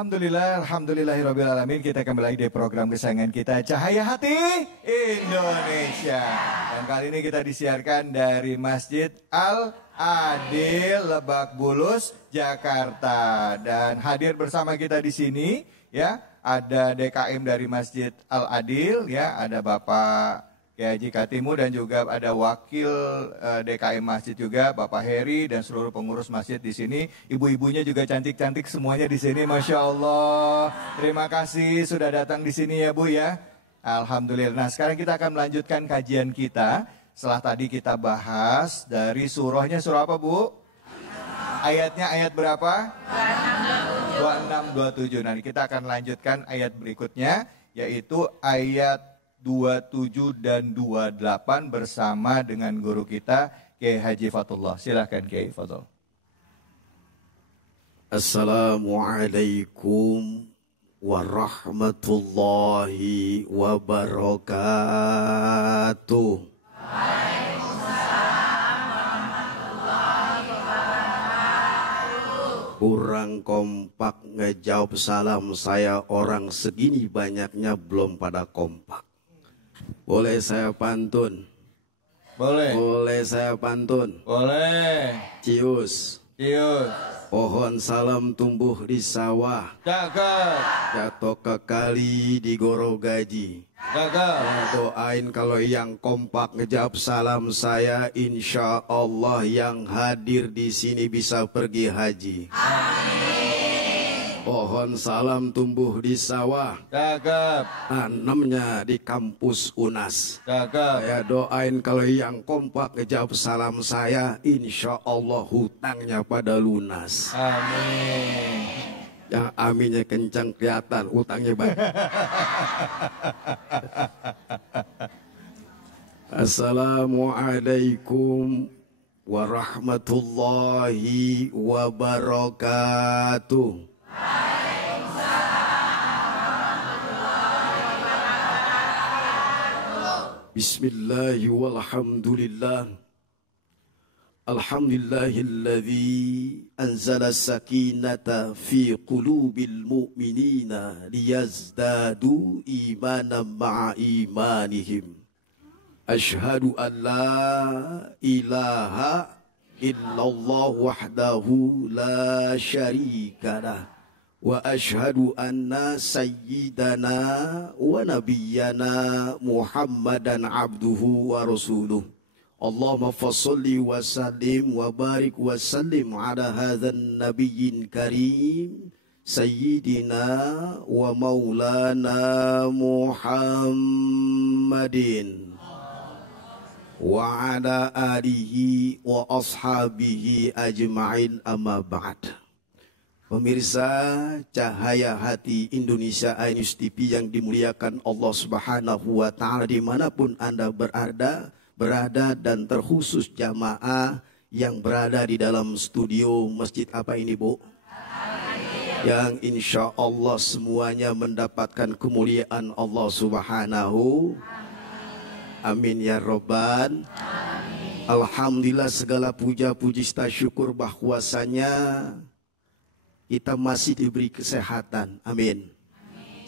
Alhamdulillah, alhamdulillahirrabbilalamin. Kita kembali di program kesayangan kita, Cahaya Hati Indonesia. Dan kali ini kita disiarkan dari Masjid Al-Adil, Lebak Bulus, Jakarta. Dan hadir bersama kita di sini ya, ada DKM dari Masjid Al-Adil ya, ada Bapak Kiai Haji Katimu dan juga ada wakil DKM Masjid juga Bapak Heri dan seluruh pengurus masjid di sini. Ibu-ibunya juga cantik-cantik semuanya di sini, Masya Allah. Terima kasih sudah datang di sini ya Bu ya. Alhamdulillah. Nah sekarang kita akan melanjutkan kajian kita. Setelah tadi kita bahas dari surahnya, surah apa Bu? Ayatnya ayat berapa? 26, 27. Nanti kita akan lanjutkan ayat berikutnya yaitu ayat 27 dan 28 bersama dengan guru kita Kiai Haji Fatullah. Silakan Kiai Fatul. Assalamualaikum warahmatullahi wabarakatuh. Kurang kompak ngejawab salam saya, orang segini banyaknya belum pada kompak. Boleh saya pantun? Boleh. Boleh saya pantun? Boleh. Cius. Cius. Pohon salam tumbuh di sawah. Cakep. Jatuh ke kali di gorogaji. Cakep. Doain kalau yang kompak ngejawab salam saya, insya Allah yang hadir di sini bisa pergi haji. Amin. Pohon salam tumbuh di sawah. Cakep. Tanamnya di kampus UNAS. Cakep. Saya doain kalau yang kompak ngejawab salam saya, insya Allah hutangnya pada lunas. Amin. Yang aminnya kencang kelihatan, hutangnya banyak. Assalamualaikum warahmatullahi wabarakatuh. Bismillahi walhamdulillah. Alhamdulillahilladzi anzala sakinata fi qulubil mu'minina liyazdadu imanan ma'a imanihim. Ashhadu an la ilaha illallah wahdahu la syarika lah. Wa ashhadu anna sayyidana wa nabiyyana Muhammadan abduhu wa rasuluh. Allahumma fassalli wa sallim wa barik wa sallim ala hadzal nabiyyin karim sayyidina wa maulana Muhammadin wa ala alihi wa ashabihi ajma'in, amma ba'd. Pemirsa Cahaya Hati Indonesia Ainus TV yang dimuliakan Allah Subhanahu wa Ta'ala, dimanapun Anda berada dan terkhusus jamaah yang berada di dalam studio masjid apa ini Bu? Yang insya Allah semuanya mendapatkan kemuliaan Allah Subhanahu. Amin ya Robbal. Alhamdulillah, segala puja puji syukur bahwasanya kita masih diberi kesehatan, amin.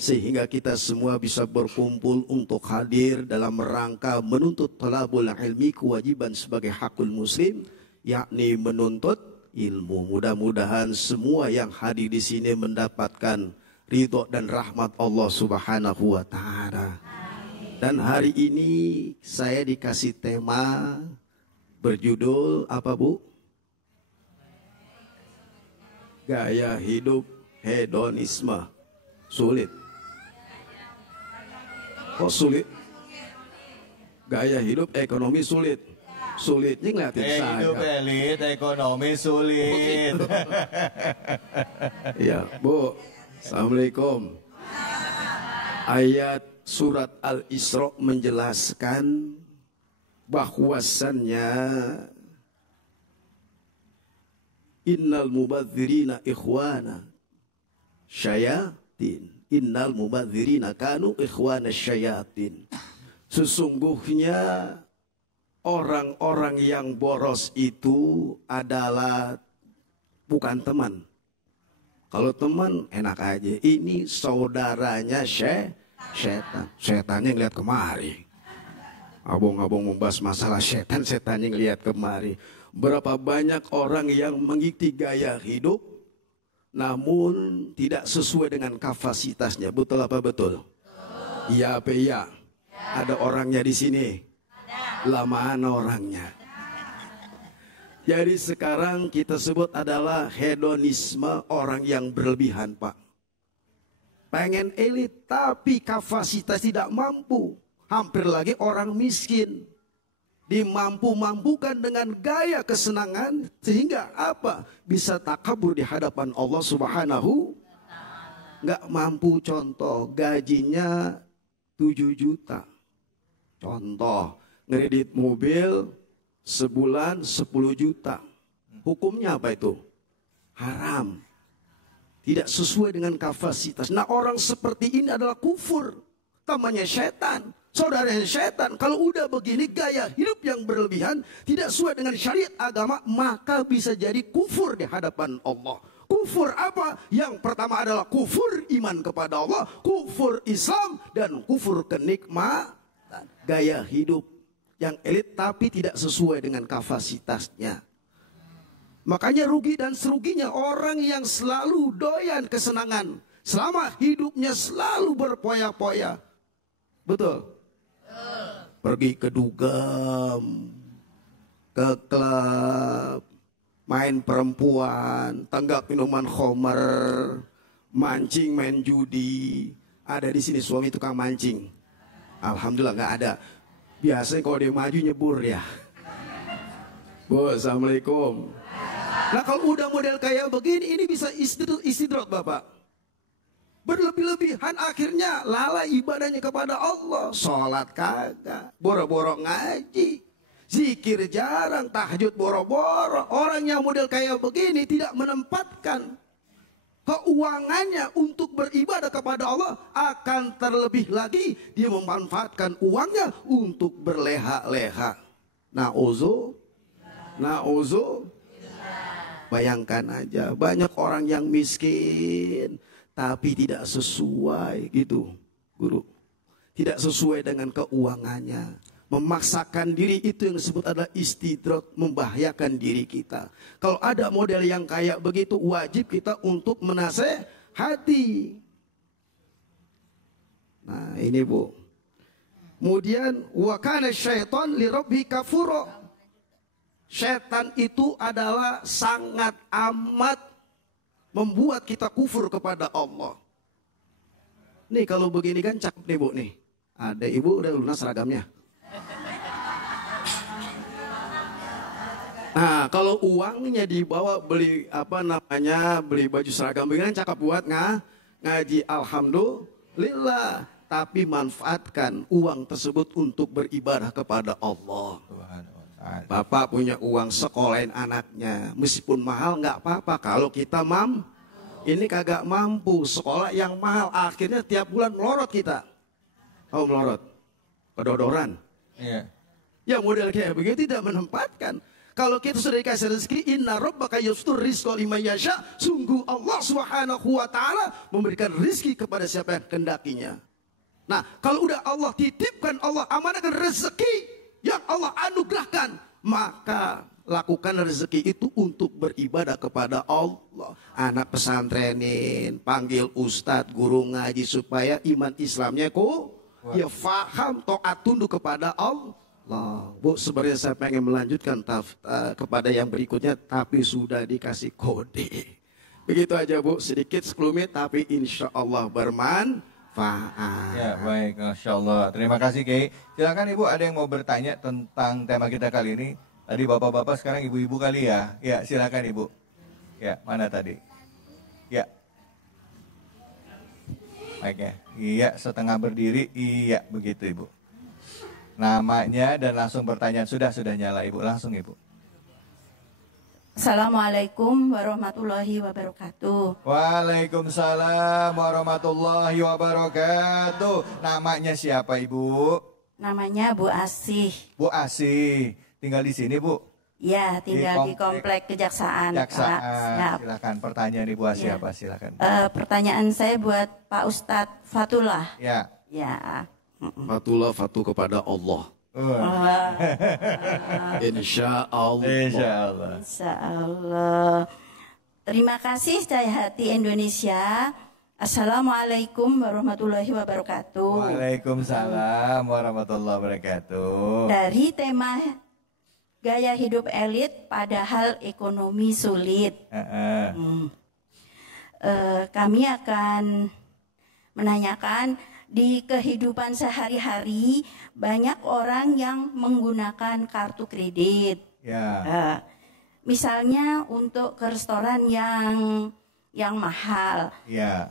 Sehingga kita semua bisa berkumpul untuk hadir dalam rangka menuntut talabul ilmi, kewajiban sebagai hakul muslim, yakni menuntut ilmu. Mudah-mudahan semua yang hadir di sini mendapatkan ridho dan rahmat Allah Subhanahu wa Ta'ala. Dan hari ini saya dikasih tema berjudul apa Bu? Gaya hidup hedonisme. Sulit. Kok sulit? Gaya hidup ekonomi sulit. Sulitnya ngeliatin saya. Hidup elit, ekonomi sulit. Ya Bu, Assalamualaikum. Ayat surat Al-Isra menjelaskan bahwasannya innal mubadzirina ikhwana syayatin. Innal mubadzirina kanu ikhwana syayatin. Sesungguhnya orang-orang yang boros itu adalah bukan teman, Kalau teman enak aja. Ini saudaranya setan. Setannya ngeliat kemari. Abang-abang membahas masalah setan, setannya ngeliat kemari. Berapa banyak orang yang mengikuti gaya hidup namun tidak sesuai dengan kapasitasnya. Betul apa betul? Iya apa iya? Ada orangnya di sini. Lamaan orangnya. Jadi sekarang kita sebut adalah hedonisme orang yang berlebihan, Pak. Pengen elit tapi kapasitas tidak mampu. Hampir lagi orang miskin. Dimampu-mampukan dengan gaya kesenangan. Sehingga apa? Bisa takabur di hadapan Allah Subhanahu. Nggak mampu, contoh gajinya 7 juta. Contoh ngredit mobil sebulan 10 juta. Hukumnya apa itu? Haram. Tidak sesuai dengan kapasitas. Nah, orang seperti ini adalah kufur. Namanya setan. Saudaranya setan. Kalau udah begini gaya hidup yang berlebihan, tidak sesuai dengan syariat agama, maka bisa jadi kufur di hadapan Allah. Kufur apa? Yang pertama adalah kufur iman kepada Allah, kufur Islam, dan kufur kenikmatan. Gaya hidup yang elit tapi tidak sesuai dengan kapasitasnya. Makanya rugi dan seruginya orang yang selalu doyan kesenangan. Selama hidupnya selalu berpoya-poya. Betul? Pergi ke dugem, ke klub, main perempuan, tenggak minuman khamar, mancing, main judi. Ada di sini suami tukang mancing. Alhamdulillah nggak ada. Biasanya kalau dia maju nyebur ya. Bu, assalamualaikum. Nah kalau udah model kayak begini, ini bisa istidrot Bapak. Berlebih-lebihan akhirnya lalai ibadahnya kepada Allah. Sholat kagak, boro-boro ngaji, zikir jarang, tahajud boro-boro. Orang yang model kayak begini tidak menempatkan keuangannya untuk beribadah kepada Allah. Akan terlebih lagi dia memanfaatkan uangnya untuk berleha-leha. Nauzu. Bayangkan aja, banyak orang yang miskin tapi tidak sesuai gitu, guru. Tidak sesuai dengan keuangannya. Memaksakan diri itu yang disebut adalah istidrot, membahayakan diri kita. Kalau ada model yang kayak begitu, wajib kita untuk menasehati. Nah ini Bu. Kemudian wa kana syaitan li rabbi kafura. Setan itu adalah sangat amat membuat kita kufur kepada Allah. Nih kalau begini kan cakep nih Bu nih. Ada ibu udah lunas seragamnya. Nah kalau uangnya dibawa beli beli baju seragam begini kan cakep buat ngaji, alhamdulillah. Tapi manfaatkan uang tersebut untuk beribadah kepada Allah. Bapak punya uang sekolahin anaknya, meskipun mahal nggak apa-apa kalau kita ini kagak mampu sekolah yang mahal, akhirnya tiap bulan melorot kita. Oh melorot, kedodoran. Iya. Ya model kayak begitu tidak menempatkan. Kalau kita sudah dikasih rezeki, inna rabbaka yustur rizqa liman yasha, sungguh Allah Subhanahu wa taala memberikan rezeki kepada siapa yang kehendakinya. Nah, kalau udah Allah titipkan, Allah amanahkan rezeki yang Allah anugerahkan, maka lakukan rezeki itu untuk beribadah kepada Allah. Anak pesantrenin, panggil ustadz, guru ngaji supaya iman Islamnya ya faham, taat tunduk kepada Allah. Bu, sebenarnya saya pengen melanjutkan kepada yang berikutnya, tapi sudah dikasih kode. Begitu aja Bu, sedikit sekelumit tapi insya Allah bermanfaat. Ya baik, Masya Allah. Terima kasih Kiai. Silakan Ibu, ada yang mau bertanya tentang tema kita kali ini. Tadi bapak-bapak, sekarang ibu-ibu kali ya. Ya silakan Ibu. Ya mana tadi? Ya. Baiknya. Iya, setengah berdiri. Iya, begitu Ibu. Namanya dan langsung pertanyaan. Sudah nyala Ibu, langsung Ibu. Assalamualaikum warahmatullahi wabarakatuh. Waalaikumsalam warahmatullahi wabarakatuh. Namanya siapa Ibu? Namanya Bu Asih. Bu Asih. Tinggal di sini Bu? Ya, tinggal di komplek Kejaksaan. Kejaksaan. Pak. Siap. Silakan pertanyaan Ibu Ya. siapa? Silakan. Pertanyaan saya buat Pak Ustadz Fatullah. Ya. Ya. Fatullah fatu kepada Allah. Insya Allah. Insya Allah. Insya Allah. Terima kasih Cahaya Hati Indonesia. Assalamualaikum warahmatullahi wabarakatuh. Waalaikumsalam warahmatullahi wabarakatuh. Dari tema gaya hidup elit padahal ekonomi sulit. Kami akan menanyakan di kehidupan sehari-hari banyak orang yang menggunakan kartu kredit. Ya. Misalnya untuk ke restoran yang mahal, Ya.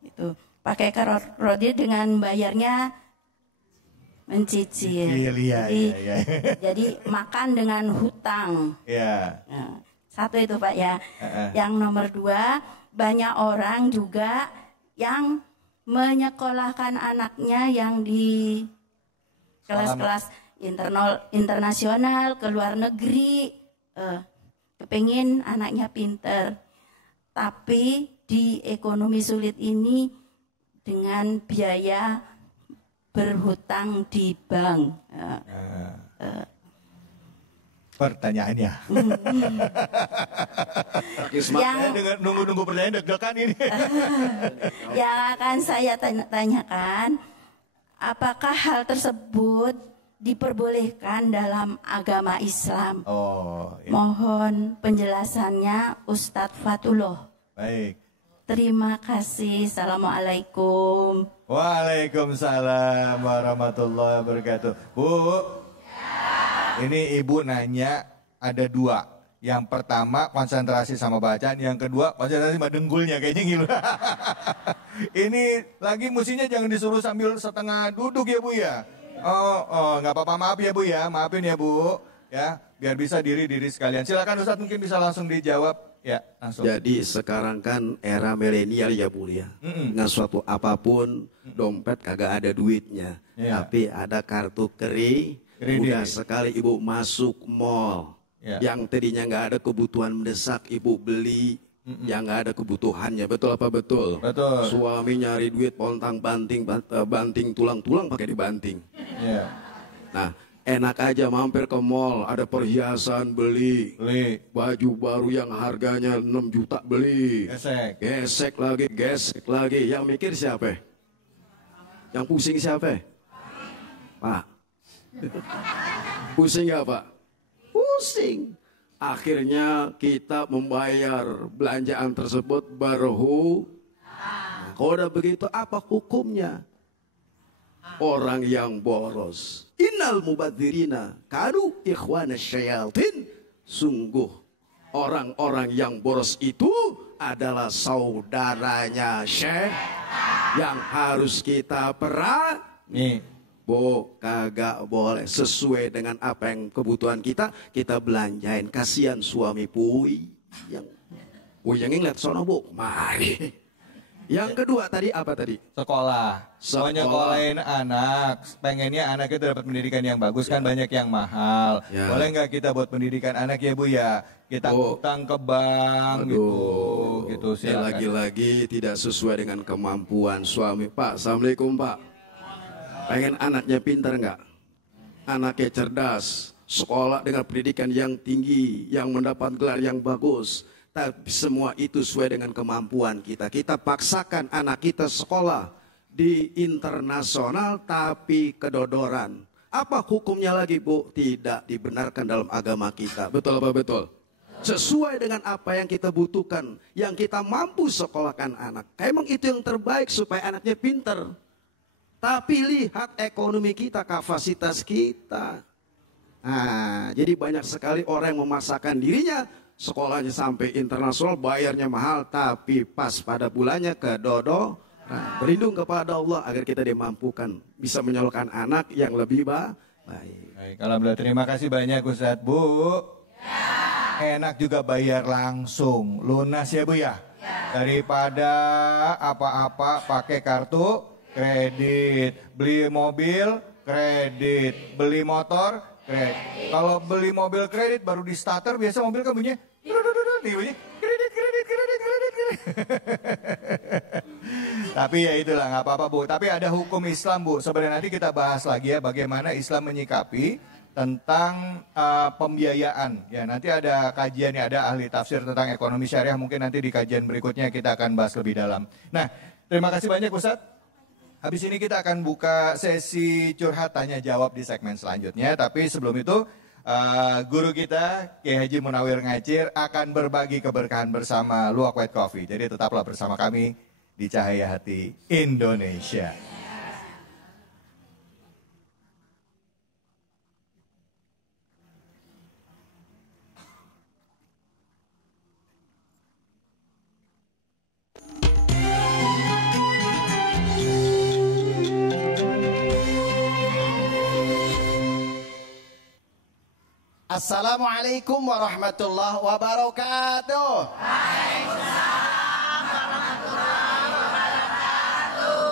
itu pakai kredit dengan bayarnya mencicil. Iya, Jadi, iya. jadi makan dengan hutang. Ya. Nah, satu itu Pak ya. Yang nomor 2, banyak orang juga yang menyekolahkan anaknya yang di kelas-kelas internasional ke luar negeri. Kepengin anaknya pinter, tapi di ekonomi sulit ini dengan biaya berhutang di bank. Pertanyaannya. Yang Nunggu pertanyaan deg-degan ini. yang akan saya tanyakan, apakah hal tersebut diperbolehkan dalam agama Islam? Oh, ya. Mohon penjelasannya Ustadz Fatullah. Baik. Terima kasih. Assalamualaikum. Waalaikumsalam warahmatullahi wabarakatuh. Bu, ini Ibu nanya ada 2. Yang pertama konsentrasi sama bacaan, yang kedua konsentrasi sama dengkulnya kayaknya gitu. Ini lagi musinya jangan disuruh sambil setengah duduk ya Bu ya. Oh, nggak apa-apa, maaf ya Bu ya, maafin ya Bu, ya, biar bisa diri sekalian. Silakan Ustadz, mungkin bisa langsung dijawab, ya, langsung. Jadi sekarang kan era milenial ya Bu ya. Dengan suatu apapun, dompet kagak ada duitnya, Ya. tapi ada kartu kredit. Mudah sekali Ibu masuk mall. Ya. Yang tadinya nggak ada kebutuhan mendesak, Ibu beli. Yang nggak ada kebutuhannya, betul apa betul? Betul. Suami nyari duit pontang banting tulang-tulang pakai dibanting. Ya. Nah, enak aja mampir ke mall, ada perhiasan beli. Baju baru yang harganya 6 juta beli. Gesek lagi. Yang mikir siapa? Yang pusing siapa? Pak. Pusing nggak Pak? Pusing. Akhirnya kita membayar belanjaan tersebut baru. Nah, kalau udah begitu apa hukumnya? Orang yang boros. Innal mubadzirina kanu ikhwana syayatin. Sungguh orang-orang yang boros itu adalah saudaranya syekh yang harus kita perangi. Bu, kagak boleh sesuai dengan apa yang kebutuhan kita belanjain. Kasihan suami Pui yang ngeliat sono Bu, mari. Yang kedua tadi apa tadi? Sekolah. Mau nyekolahin anak, pengennya anak itu dapat pendidikan yang bagus, kan banyak yang mahal. Ya. Boleh nggak kita buat pendidikan anak ya Bu ya? Kita utang ke bank gitu. Ya, lagi-lagi tidak sesuai dengan kemampuan suami. Pak, Assalamualaikum Pak. Pengen anaknya pintar nggak? Anaknya cerdas, sekolah dengan pendidikan yang tinggi, yang mendapat gelar yang bagus. Tapi semua itu sesuai dengan kemampuan kita. Kita paksakan anak kita sekolah di internasional tapi kedodoran. Apa hukumnya lagi Bu? Tidak dibenarkan dalam agama kita. Betul apa betul? Sesuai dengan apa yang kita butuhkan, yang kita mampu sekolahkan anak. Emang itu yang terbaik supaya anaknya pintar. Tapi lihat ekonomi kita, kapasitas kita. Nah, jadi banyak sekali orang yang memaksakan dirinya, sekolahnya sampai internasional, bayarnya mahal, tapi pas pada bulannya kedodoran. Berlindung kepada Allah agar kita dimampukan bisa menyalurkan anak yang lebih baik. Baik, alhamdulillah, terima kasih banyak Ustadz. Bu, enak juga bayar langsung, lunas ya Bu ya? Daripada apa-apa pakai kartu kredit, beli mobil kredit, beli motor Kredit. Kalau beli mobil kredit baru di starter biasa mobil kan bunyinya nih bunyi kredit. Tapi ya itulah nggak apa-apa Bu. Tapi ada hukum Islam Bu. Sebenarnya nanti kita bahas lagi ya bagaimana Islam menyikapi tentang pembiayaan. Ya nanti ada kajian ya, ada ahli tafsir tentang ekonomi syariah. Mungkin nanti di kajian berikutnya kita akan bahas lebih dalam. Nah, terima kasih banyak Ustadz. Habis ini kita akan buka sesi curhat tanya jawab di segmen selanjutnya. Tapi sebelum itu guru kita Kiai Haji Munawir Ngacir akan berbagi keberkahan bersama Luwak White Coffee. Jadi tetaplah bersama kami di Cahaya Hati Indonesia. Assalamualaikum warahmatullahi wabarakatuh. Waalaikumsalam warahmatullahi wabarakatuh.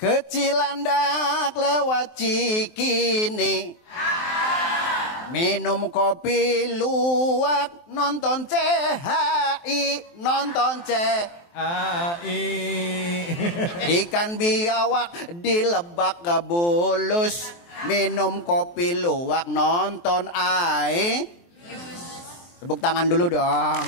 Kecilandak lewat Cikini, minum kopi luwak, nonton CHI, nonton CHI. Ikan biawak di Lebak Bulus, minum kopi luwak, nonton AI. Tepuk tangan dulu dong.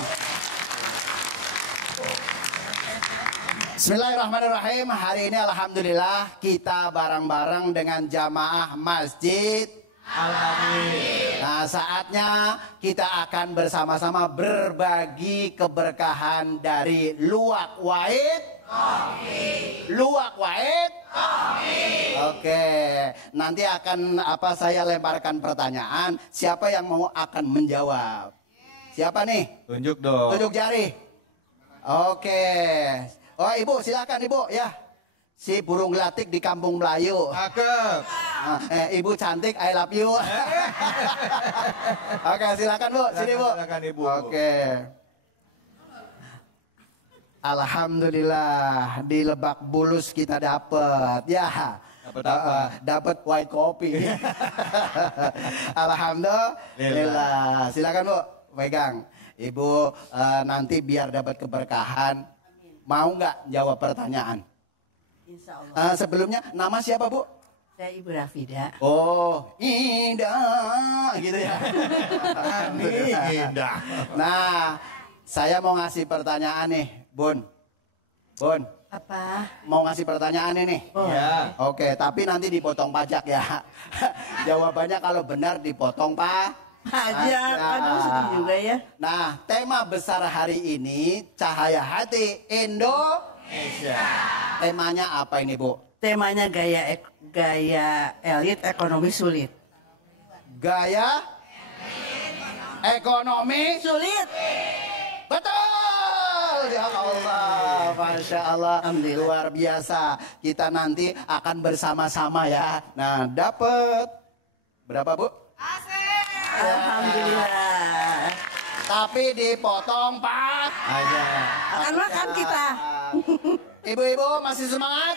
Bismillahirrahmanirrahim. Hari ini alhamdulillah kita bareng-bareng dengan jamaah Masjid Al-Adil. Nah, saatnya kita akan bersama-sama berbagi keberkahan dari Luwak White Coffee. Luwak White Coffee. Oke, nanti akan saya lemparkan pertanyaan, siapa yang mau akan menjawab? Siapa nih? Tunjuk dong. Tunjuk jari. Oke. Oh, Ibu silakan Ibu ya. Si burung gelatik di Kampung Melayu. Cakep. Ibu cantik, I love you. Oke, silakan Bu, sini Bu. Silakan Ibu. Oke. Alhamdulillah di Lebak Bulus kita dapat ya. Dapat apa? Dapat white coffee. Alhamdulillah. Silakan Bu, pegang. Ibu nanti biar dapat keberkahan. Mau nggak jawab pertanyaan? Insya Allah. Sebelumnya nama siapa Bu? Saya Ibu Rafida. Oh, indah gitu ya. Indah. Nah, saya mau ngasih pertanyaan nih, Bun. Bun, Apa? mau ngasih pertanyaan ini. Ya. Oke, tapi nanti dipotong pajak ya. Jawabannya kalau benar dipotong Pajak. Aduh, sedih juga ya. Nah, tema besar hari ini Cahaya Hati Indonesia. Temanya apa ini, Bu? Temanya gaya elit ekonomi sulit. Gaya ekonomi Sulit. betul. Ya Allah, Masya Allah, Alhamdulillah. luar biasa. Kita nanti akan bersama-sama ya. Nah, dapat berapa Bu? Alhamdulillah. Tapi dipotong Pak. Aja. Akan makan kita. Ibu-ibu masih semangat?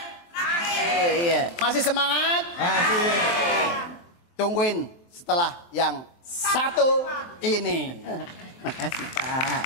Iya. Masih semangat? Masih. Tungguin setelah yang satu ini. Makasih Pak.